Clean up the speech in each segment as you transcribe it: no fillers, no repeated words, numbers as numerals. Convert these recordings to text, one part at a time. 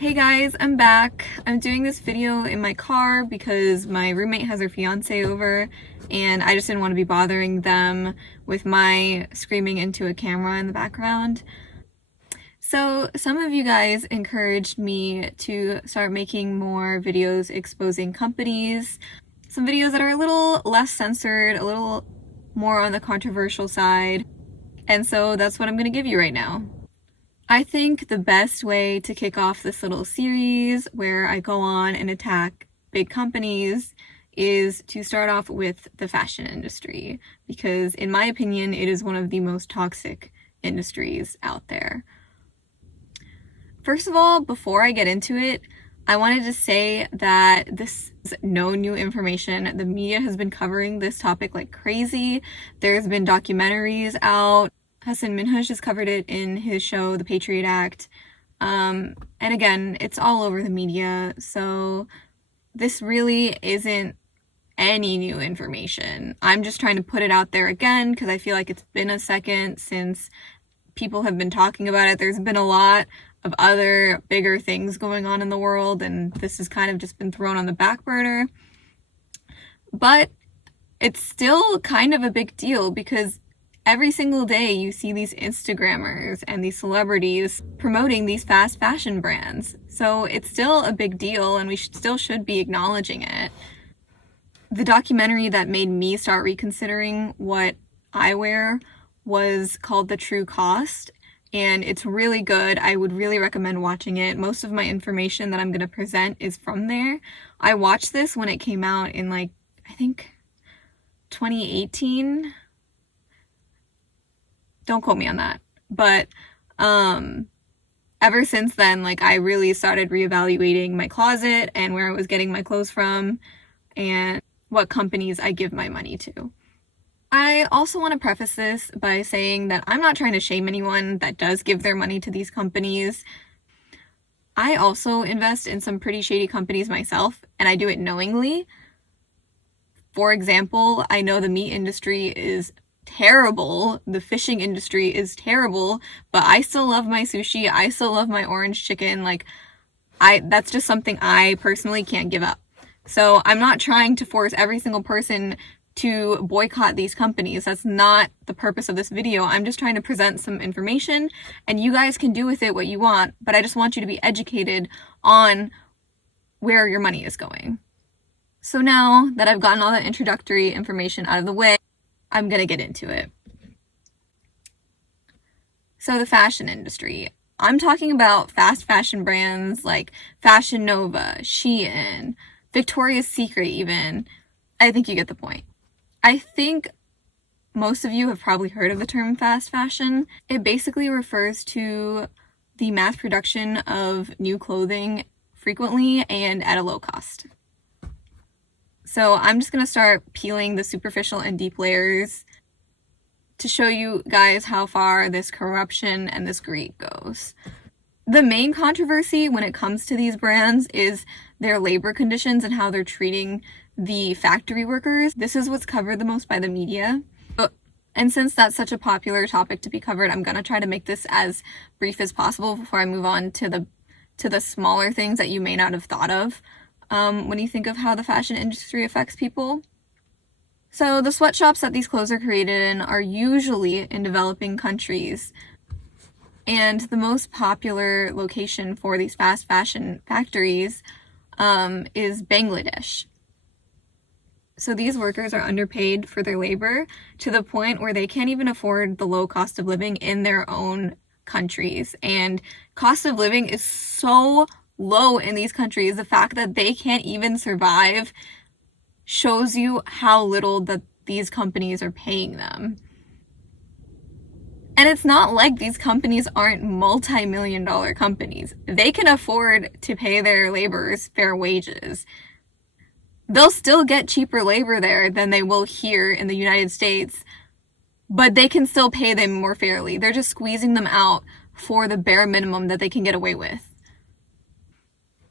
Hey guys, I'm back. I'm doing this video in my car because my roommate has her fiance over and I just didn't want to be bothering them with my screaming into a camera in the background. So some of you guys encouraged me to start making more videos exposing companies, some videos that are a little less censored, a little more on the controversial side, and so that's what I'm going to give you right now. I think the best way to kick off this little series where I go on and attack big companies is to start off with the fashion industry, because in my opinion, it is one of the most toxic industries out there. First of all, before I get into it, I wanted to say that this is no new information. The media has been covering this topic like crazy. There's been documentaries out. Hassan Minhaj has covered it in his show, The Patriot Act. And again, it's all over the media, so this really isn't any new information. I'm just trying to put it out there again because I feel like it's been a second since people have been talking about it. There's been a lot of other bigger things going on in the world, and this has kind of just been thrown on the back burner. But it's still kind of a big deal because every single day you see these Instagrammers and these celebrities promoting these fast fashion brands. So it's still a big deal and we still should be acknowledging it. The documentary that made me start reconsidering what I wear was called The True Cost, and it's really good. I would really recommend watching it. Most of my information that I'm going to present is from there. I watched this when it came out in I think 2018. Don't quote me on that. But ever since then, I really started reevaluating my closet and where I was getting my clothes from and what companies I give my money to. I also want to preface this by saying that I'm not trying to shame anyone that does give their money to these companies. I also invest in some pretty shady companies myself, and I do it knowingly. For example, I know the meat industry is terrible, the fishing industry is terrible, but I still love my sushi, I still love my orange chicken. That's just something I personally can't give up. So I'm not trying to force every single person to boycott these companies. That's not the purpose of this video. I'm just trying to present some information and you guys can do with it what you want, but I just want you to be educated on where your money is going. So now that I've gotten all that introductory information out of the way, I'm gonna get into it. So the fashion industry. I'm talking about fast fashion brands like Fashion Nova, Shein, Victoria's Secret even. I think you get the point. I think most of you have probably heard of the term fast fashion. It basically refers to the mass production of new clothing frequently and at a low cost. So I'm just going to start peeling the superficial and deep layers to show you guys how far this corruption and this greed goes. The main controversy when it comes to these brands is their labor conditions and how they're treating the factory workers. This is what's covered the most by the media. And since that's such a popular topic to be covered, I'm going to try to make this as brief as possible before I move on to the smaller things that you may not have thought of. When you think of how the fashion industry affects people. So the sweatshops that these clothes are created in are usually in developing countries. And the most popular location for these fast fashion factories is Bangladesh. So these workers are underpaid for their labor to the point where they can't even afford the low cost of living in their own countries. And cost of living is so low in these countries. The fact that they can't even survive shows you how little that these companies are paying them. And it's not like these companies aren't multi-million-dollar companies. They can afford to pay their laborers fair wages. They'll still get cheaper labor there than they will here in the United States, but they can still pay them more fairly. They're just squeezing them out for the bare minimum that they can get away with.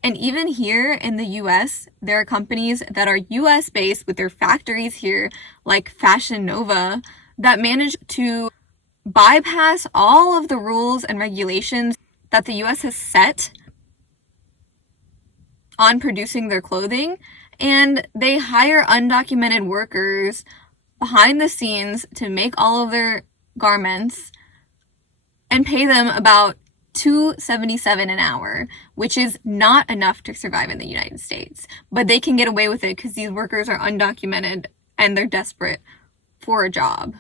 And even here in the US, there are companies that are US based with their factories here, like Fashion Nova, that manage to bypass all of the rules and regulations that the US has set on producing their clothing, and they hire undocumented workers behind the scenes to make all of their garments and pay them about $2.77 an hour, which is not enough to survive in the United States. But they can get away with it because these workers are undocumented and they're desperate for a job.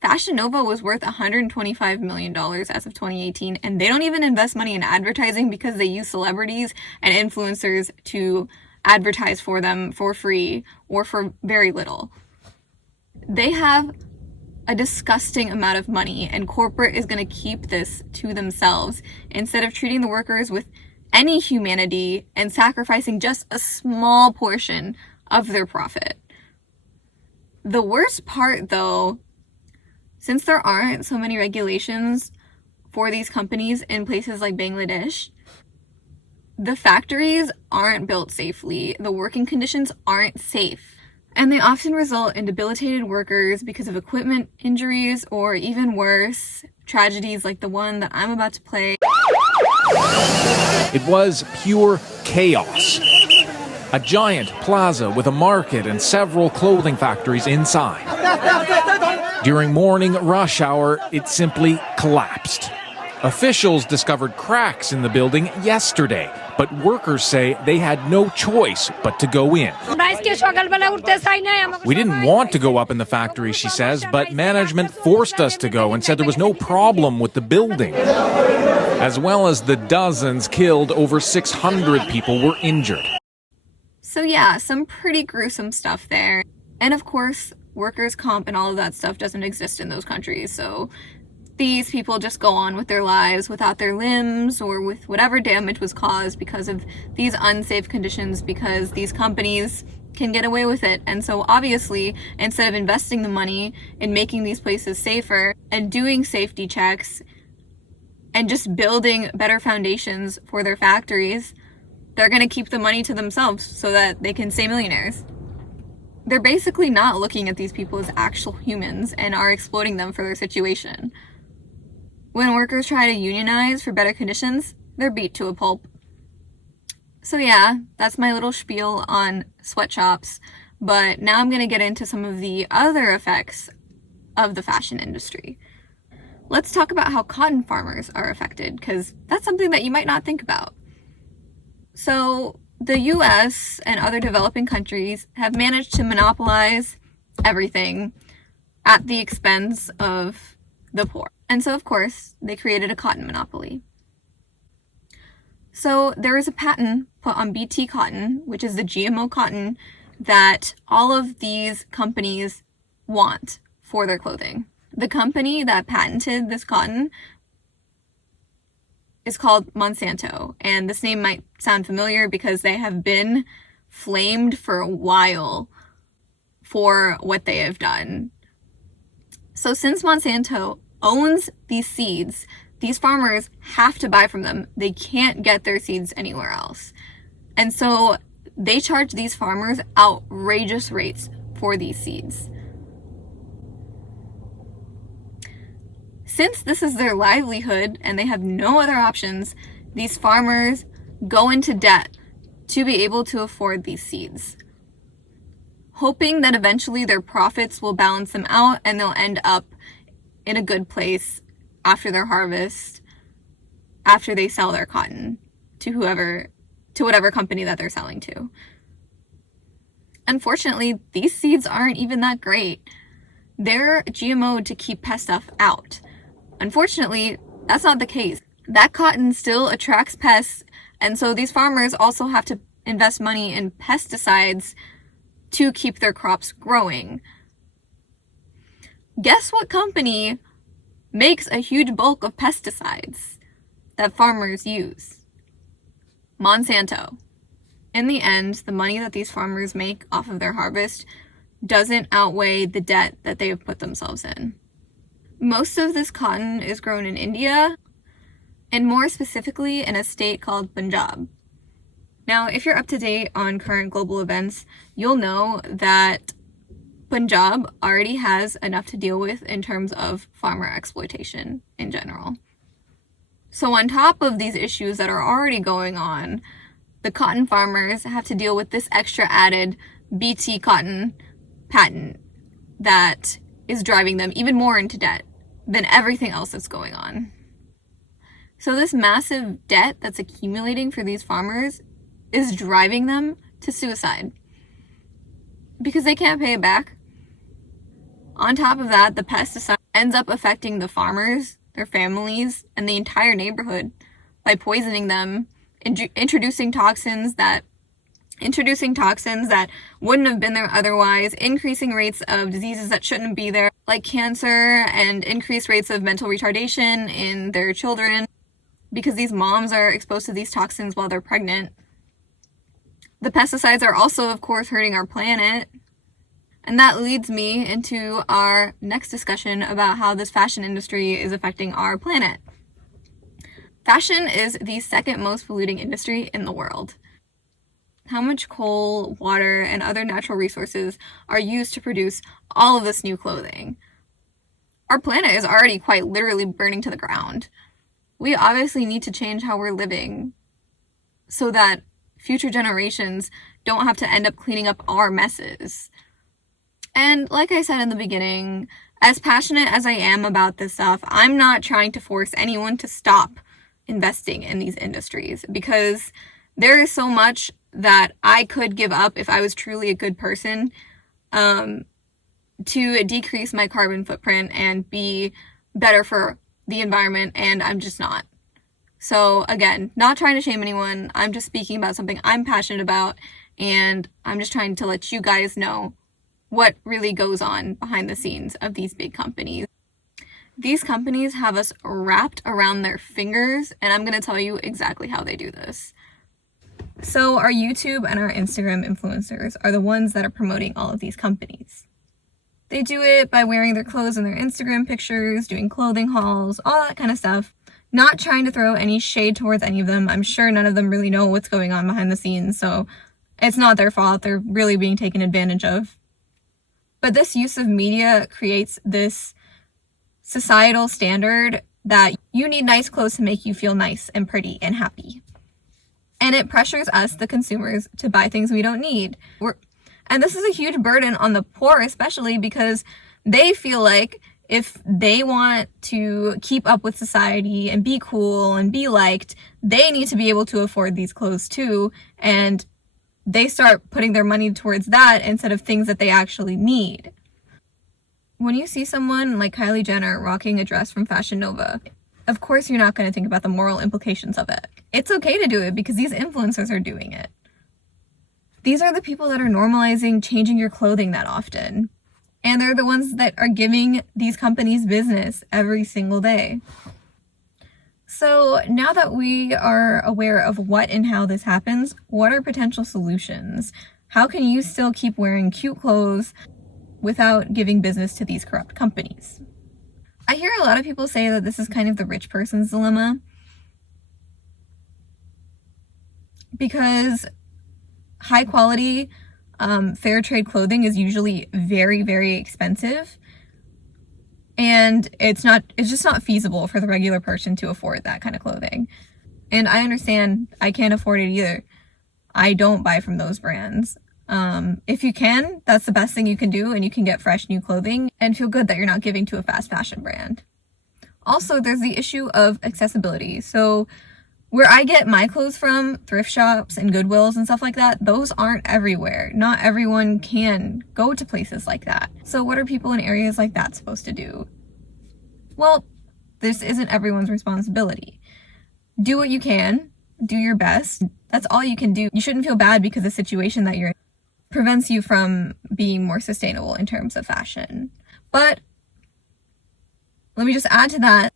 Fashion Nova was worth $125 million as of 2018, and they don't even invest money in advertising because they use celebrities and influencers to advertise for them for free or for very little. They have a disgusting amount of money, and corporate is going to keep this to themselves instead of treating the workers with any humanity and sacrificing just a small portion of their profit. The worst part, though, since there aren't so many regulations for these companies in places like Bangladesh, the factories aren't built safely, the working conditions aren't safe, and they often result in debilitated workers because of equipment injuries or, even worse, tragedies like the one that I'm about to play. It was pure chaos. A giant plaza with a market and several clothing factories inside. During morning rush hour, it simply collapsed. Officials discovered cracks in the building yesterday, but workers say they had no choice but to go in. We didn't want to go up in the factory, she says, but management forced us to go and said there was no problem with the building. As well as the dozens killed, over 600 people were injured. So yeah, some pretty gruesome stuff there. And of course, workers' comp and all of that stuff doesn't exist in those countries, so these people just go on with their lives without their limbs or with whatever damage was caused because of these unsafe conditions, because these companies can get away with it. And so obviously, instead of investing the money in making these places safer and doing safety checks and just building better foundations for their factories, they're going to keep the money to themselves so that they can stay millionaires. They're basically not looking at these people as actual humans and are exploiting them for their situation. When workers try to unionize for better conditions, they're beat to a pulp. So yeah, that's my little spiel on sweatshops, but now I'm going to get into some of the other effects of the fashion industry. Let's talk about how cotton farmers are affected, because that's something that you might not think about. So the US and other developing countries have managed to monopolize everything at the expense of the poor. And so, of course, they created a cotton monopoly. So there is a patent put on BT cotton, which is the GMO cotton that all of these companies want for their clothing. The company that patented this cotton is called Monsanto, and this name might sound familiar because they have been flamed for a while for what they have done. So since Monsanto owns these seeds, these farmers have to buy from them. They can't get their seeds anywhere else. And so they charge these farmers outrageous rates for these seeds. Since this is their livelihood and they have no other options, these farmers go into debt to be able to afford these seeds, hoping that eventually their profits will balance them out and they'll end up in a good place after their harvest, after they sell their cotton to whatever company that they're selling to. Unfortunately, these seeds aren't even that great. They're GMO'd to keep pest stuff out. Unfortunately, that's not the case. That cotton still attracts pests, and so these farmers also have to invest money in pesticides to keep their crops growing. Guess what company makes a huge bulk of pesticides that farmers use? Monsanto. In the end, the money that these farmers make off of their harvest doesn't outweigh the debt that they have put themselves in. Most of this cotton is grown in India, and more specifically in a state called Punjab. Now, if you're up to date on current global events, you'll know that Punjab already has enough to deal with in terms of farmer exploitation in general. So on top of these issues that are already going on, the cotton farmers have to deal with this extra added BT cotton patent that is driving them even more into debt than everything else that's going on. So this massive debt that's accumulating for these farmers is driving them to suicide because they can't pay it back. On top of that, the pesticide ends up affecting the farmers, their families, and the entire neighborhood by poisoning them, introducing toxins that wouldn't have been there otherwise, increasing rates of diseases that shouldn't be there, like cancer, and increased rates of mental retardation in their children because these moms are exposed to these toxins while they're pregnant. The pesticides are also, of course, hurting our planet. And that leads me into our next discussion about how this fashion industry is affecting our planet. Fashion is the second most polluting industry in the world. How much coal, water, and other natural resources are used to produce all of this new clothing? Our planet is already quite literally burning to the ground. We obviously need to change how we're living so that future generations don't have to end up cleaning up our messes. And like I said in the beginning, as passionate as I am about this stuff, I'm not trying to force anyone to stop investing in these industries because there is so much that I could give up if I was truly a good person to decrease my carbon footprint and be better for the environment, and I'm just not. So again, not trying to shame anyone, I'm just speaking about something I'm passionate about, and I'm just trying to let you guys know what really goes on behind the scenes of these big companies. These companies have us wrapped around their fingers, and I'm going to tell you exactly how they do this. So our YouTube and our Instagram influencers are the ones that are promoting all of these companies. They do it by wearing their clothes in their Instagram pictures, doing clothing hauls, all that kind of stuff. Not trying to throw any shade towards any of them. I'm sure none of them really know what's going on behind the scenes, so it's not their fault. They're really being taken advantage of. But this use of media creates this societal standard that you need nice clothes to make you feel nice and pretty and happy. And it pressures us, the consumers, to buy things we don't need. And this is a huge burden on the poor, especially because they feel like if they want to keep up with society and be cool and be liked, they need to be able to afford these clothes too. And they start putting their money towards that instead of things that they actually need. When you see someone like Kylie Jenner rocking a dress from Fashion Nova, of course you're not going to think about the moral implications of it. It's okay to do it because these influencers are doing it. These are the people that are normalizing changing your clothing that often. And they're the ones that are giving these companies business every single day. So now that we are aware of what and how this happens, what are potential solutions? How can you still keep wearing cute clothes without giving business to these corrupt companies? I hear a lot of people say that this is kind of the rich person's dilemma because high quality, fair trade clothing is usually very, very expensive. And it's just not feasible for the regular person to afford that kind of clothing. And I understand I can't afford it either. I don't buy from those brands. If you can, that's the best thing you can do, and you can get fresh new clothing and feel good that you're not giving to a fast fashion brand. Also, there's the issue of accessibility. So where I get my clothes from, thrift shops and Goodwills and stuff like that, those aren't everywhere. Not everyone can go to places like that. So what are people in areas like that supposed to do? Well, this isn't everyone's responsibility. Do what you can. Do your best. That's all you can do. You shouldn't feel bad because the situation that you're in prevents you from being more sustainable in terms of fashion. But let me just add to that,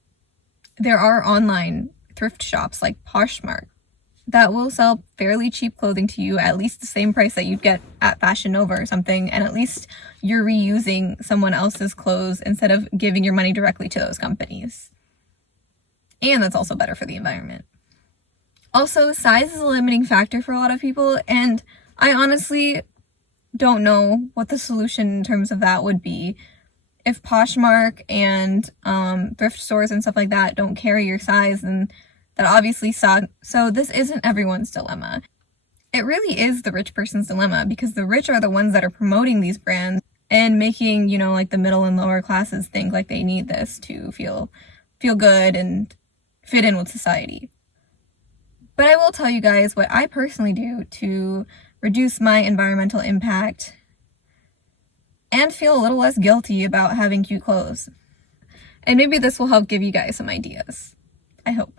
there are online thrift shops like Poshmark that will sell fairly cheap clothing to you at least the same price that you'd get at Fashion Nova or something, and at least you're reusing someone else's clothes instead of giving your money directly to those companies. And that's also better for the environment. Also, size is a limiting factor for a lot of people, and I honestly don't know what the solution in terms of that would be. If Poshmark and thrift stores and stuff like that don't carry your size, then that obviously sucks. So this isn't everyone's dilemma. It really is the rich person's dilemma, because the rich are the ones that are promoting these brands and making, you know, like the middle and lower classes think like they need this to feel good and fit in with society. But I will tell you guys what I personally do to reduce my environmental impact and feel a little less guilty about having cute clothes. And maybe this will help give you guys some ideas. I hope.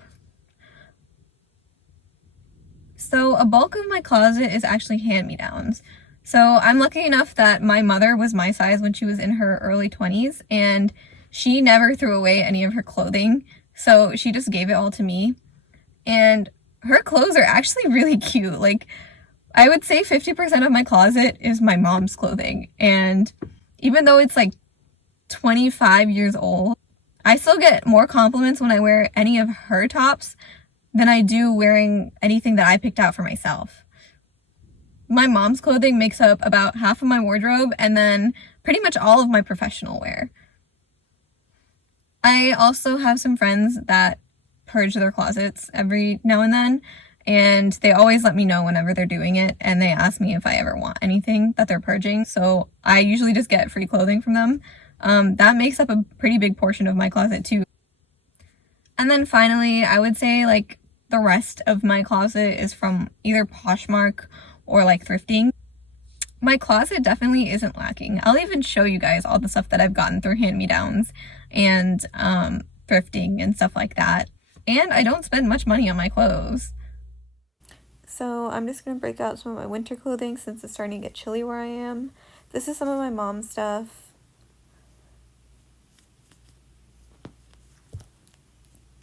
So a bulk of my closet is actually hand-me-downs. So I'm lucky enough that my mother was my size when she was in her early 20s, and she never threw away any of her clothing. So she just gave it all to me. And her clothes are actually really cute. Like, I would say 50% of my closet is my mom's clothing. And even though it's like 25 years old, I still get more compliments when I wear any of her tops than I do wearing anything that I picked out for myself. My mom's clothing makes up about half of my wardrobe, and then pretty much all of my professional wear. I also have some friends that purge their closets every now and then, and they always let me know whenever they're doing it, and they ask me if I ever want anything that they're purging, so I usually just get free clothing from them. That makes up a pretty big portion of my closet too. And then finally, I would say like the rest of my closet is from either Poshmark or like thrifting. My closet definitely isn't lacking. I'll even show you guys all the stuff that I've gotten through hand-me-downs and thrifting and stuff like that. And I don't spend much money on my clothes. So I'm just going to break out some of my winter clothing since it's starting to get chilly where I am. This is some of my mom's stuff.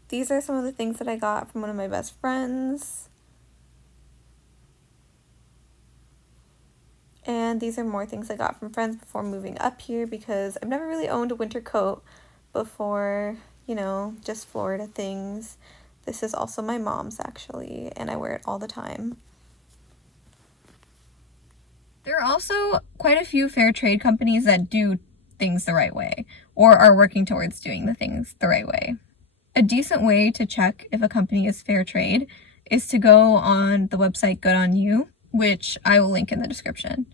These are some of the things that I got from one of my best friends. And these are more things I got from friends before moving up here, because I've never really owned a winter coat before, you know, just Florida things. This is also my mom's actually, and I wear it all the time. There are also quite a few fair trade companies that do things the right way, or are working towards doing the things the right way. A decent way to check if a company is fair trade is to go on the website Good On You, which I will link in the description.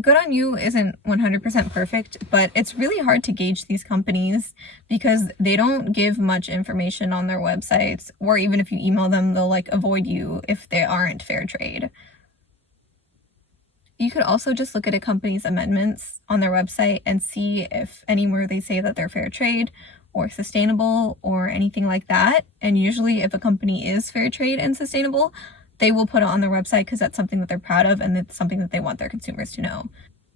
Good On You isn't 100% perfect, but it's really hard to gauge these companies because they don't give much information on their websites, or even if you email them, they'll like avoid you if they aren't fair trade. You could also just look at a company's amendments on their website and see if anywhere they say that they're fair trade or sustainable or anything like that. And usually if a company is fair trade and sustainable, they will put it on their website because that's something that they're proud of and it's something that they want their consumers to know.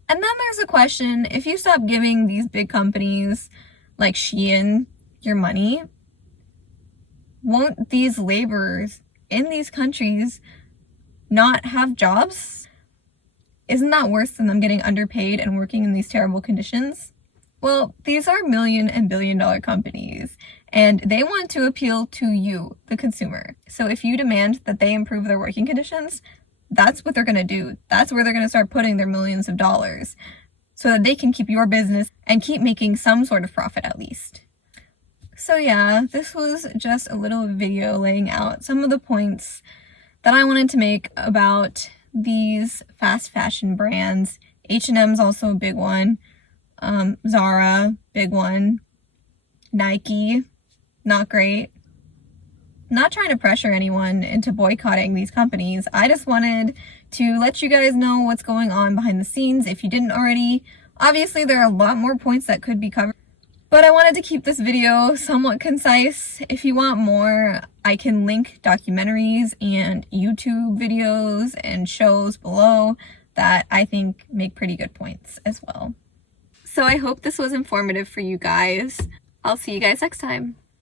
And then there's a question: if you stop giving these big companies like Shein your money, won't these laborers in these countries not have jobs? Isn't that worse than them getting underpaid and working in these terrible conditions? Well, these are million and billion-dollar companies, and they want to appeal to you, the consumer. So if you demand that they improve their working conditions, that's what they're going to do. That's where they're going to start putting their millions of dollars so that they can keep your business and keep making some sort of profit at least. So yeah, this was just a little video laying out some of the points that I wanted to make about these fast fashion brands. H&M's also a big one. Zara, big one. Nike, not great. Not trying to pressure anyone into boycotting these companies. I just wanted to let you guys know what's going on behind the scenes if you didn't already. Obviously, there are a lot more points that could be covered, but I wanted to keep this video somewhat concise. If you want more, I can link documentaries and YouTube videos and shows below that I think make pretty good points as well. So I hope this was informative for you guys. I'll see you guys next time.